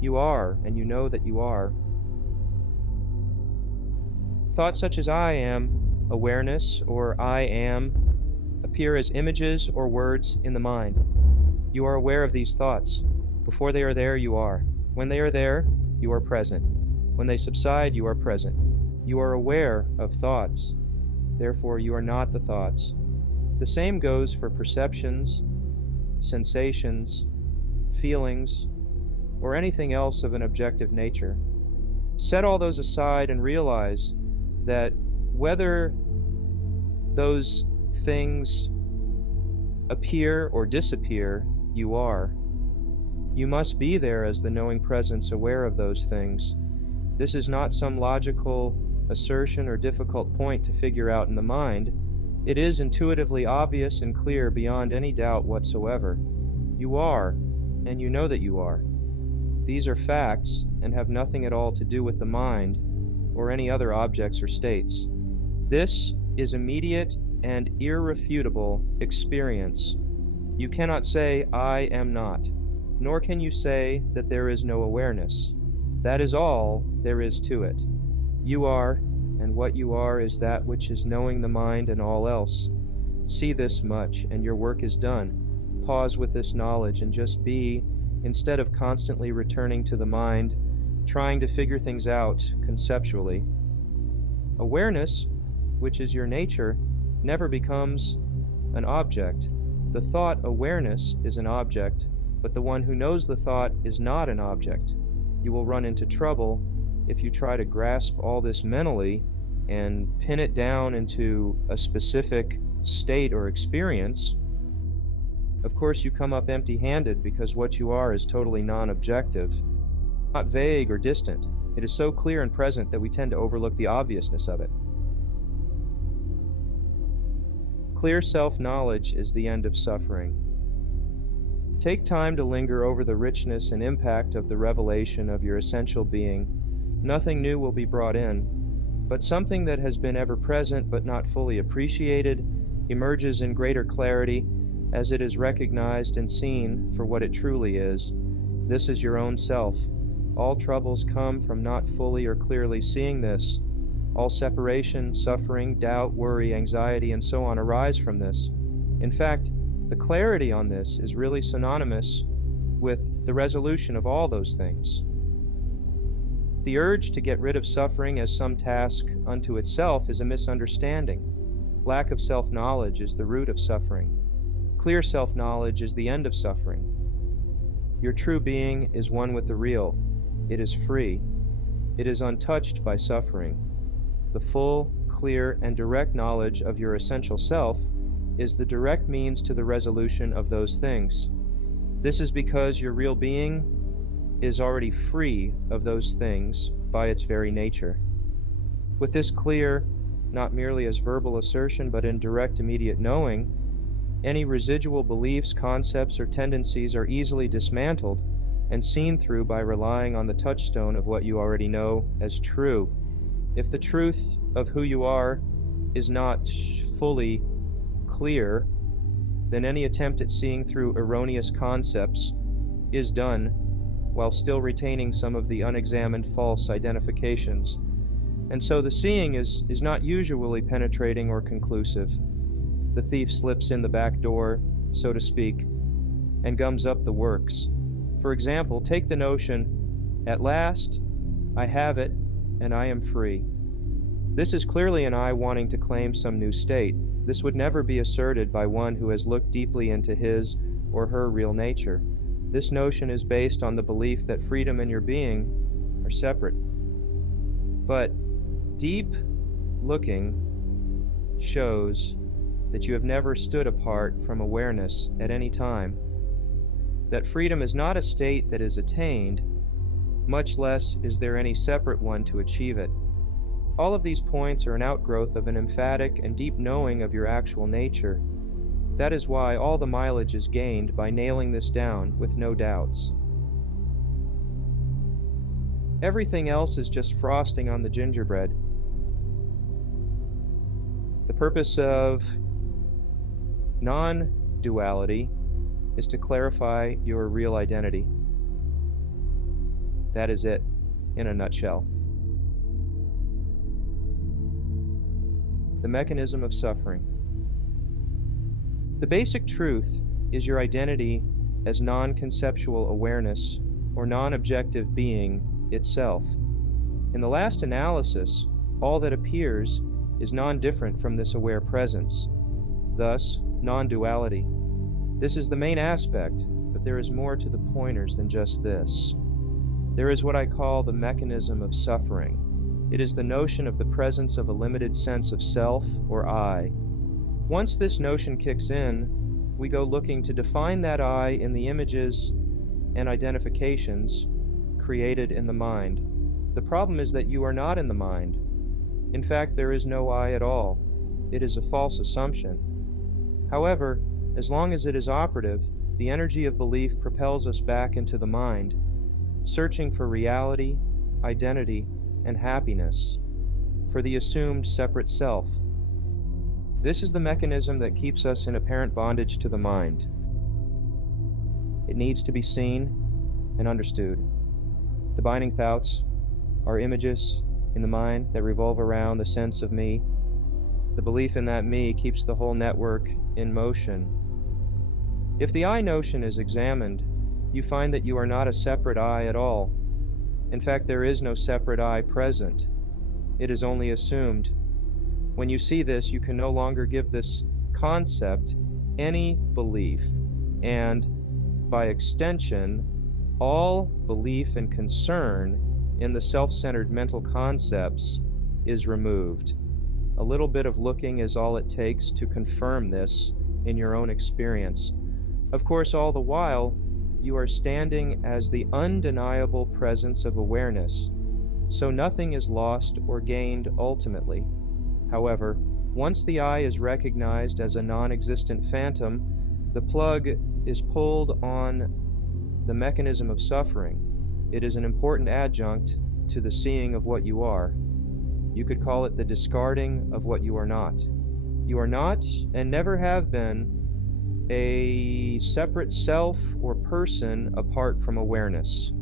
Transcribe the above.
You are, and you know that you are. Thoughts such as I am, awareness, or I am, appear as images or words in the mind. You are aware of these thoughts. Before they are there, you are. When they are there, you are present. When they subside, you are present. You are aware of thoughts. Therefore, you are not the thoughts. The same goes for perceptions, sensations, feelings, or anything else of an objective nature. Set all those aside and realize that whether those things appear or disappear, you are. You must be there as the knowing presence, aware of those things. This is not some logical assertion or difficult point to figure out in the mind. It is intuitively obvious and clear beyond any doubt whatsoever. You are, and you know that you are. These are facts and have nothing at all to do with the mind or any other objects or states. This is immediate and irrefutable experience. You cannot say, I am not, nor can you say that there is no awareness. That is all there is to it. You are, and what you are is that which is knowing the mind and all else. See this much, and your work is done. Pause with this knowledge and just be, instead of constantly returning to the mind, trying to figure things out conceptually. Awareness, which is your nature, never becomes an object. The thought awareness is an object, but the one who knows the thought is not an object. You will run into trouble if you try to grasp all this mentally and pin it down into a specific state or experience. Of course, you come up empty-handed because what you are is totally non-objective, not vague or distant. It is so clear and present that we tend to overlook the obviousness of it. Clear self-knowledge is the end of suffering. Take time to linger over the richness and impact of the revelation of your essential being. Nothing new will be brought in, but something that has been ever present but not fully appreciated emerges in greater clarity as it is recognized and seen for what it truly is. This is your own self. All troubles come from not fully or clearly seeing this. All separation, suffering, doubt, worry, anxiety, and so on arise from this. In fact, the clarity on this is really synonymous with the resolution of all those things. The urge to get rid of suffering as some task unto itself is a misunderstanding. Lack of self-knowledge is the root of suffering. Clear self-knowledge is the end of suffering. Your true being is one with the real. It is free. It is untouched by suffering. The full, clear, and direct knowledge of your essential self is the direct means to the resolution of those things. This is because your real being is already free of those things by its very nature. With this clear, not merely as verbal assertion but in direct immediate knowing, any residual beliefs, concepts, or tendencies are easily dismantled and seen through by relying on the touchstone of what you already know as true. If the truth of who you are is not fully clear, then any attempt at seeing through erroneous concepts is done while still retaining some of the unexamined false identifications. And so the seeing is not usually penetrating or conclusive. The thief slips in the back door, so to speak, and gums up the works. For example, take the notion, at last, I have it, and I am free. This is clearly an I wanting to claim some new state. This would never be asserted by one who has looked deeply into his or her real nature. This notion is based on the belief that freedom and your being are separate. But deep looking shows that you have never stood apart from awareness at any time, that freedom is not a state that is attained, much less is there any separate one to achieve it. All of these points are an outgrowth of an emphatic and deep knowing of your actual nature. That is why all the mileage is gained by nailing this down with no doubts. Everything else is just frosting on the gingerbread. The purpose of non-duality is to clarify your real identity. That is it, in a nutshell. The mechanism of suffering. The basic truth is your identity as non-conceptual awareness or non-objective being itself. In the last analysis, all that appears is non-different from this aware presence, thus non-duality. This is the main aspect, but there is more to the pointers than just this. There is what I call the mechanism of suffering. It is the notion of the presence of a limited sense of self or I. Once this notion kicks in, we go looking to define that I in the images and identifications created in the mind. The problem is that you are not in the mind. In fact, there is no I at all. It is a false assumption. However, as long as it is operative, the energy of belief propels us back into the mind, searching for reality, identity, and happiness, for the assumed separate self. This is the mechanism that keeps us in apparent bondage to the mind. It needs to be seen and understood. The binding thoughts are images in the mind that revolve around the sense of me. The belief in that me keeps the whole network in motion. If the I notion is examined, you find that you are not a separate I at all. In fact, there is no separate I present. It is only assumed. When you see this, you can no longer give this concept any belief, and by extension, all belief and concern in the self-centered mental concepts is removed. A little bit of looking is all it takes to confirm this in your own experience. Of course, all the while, you are standing as the undeniable presence of awareness, so nothing is lost or gained ultimately. However, once the I is recognized as a non-existent phantom, the plug is pulled on the mechanism of suffering. It is an important adjunct to the seeing of what you are. You could call it the discarding of what you are not. You are not, and never have been, a separate self or person apart from awareness.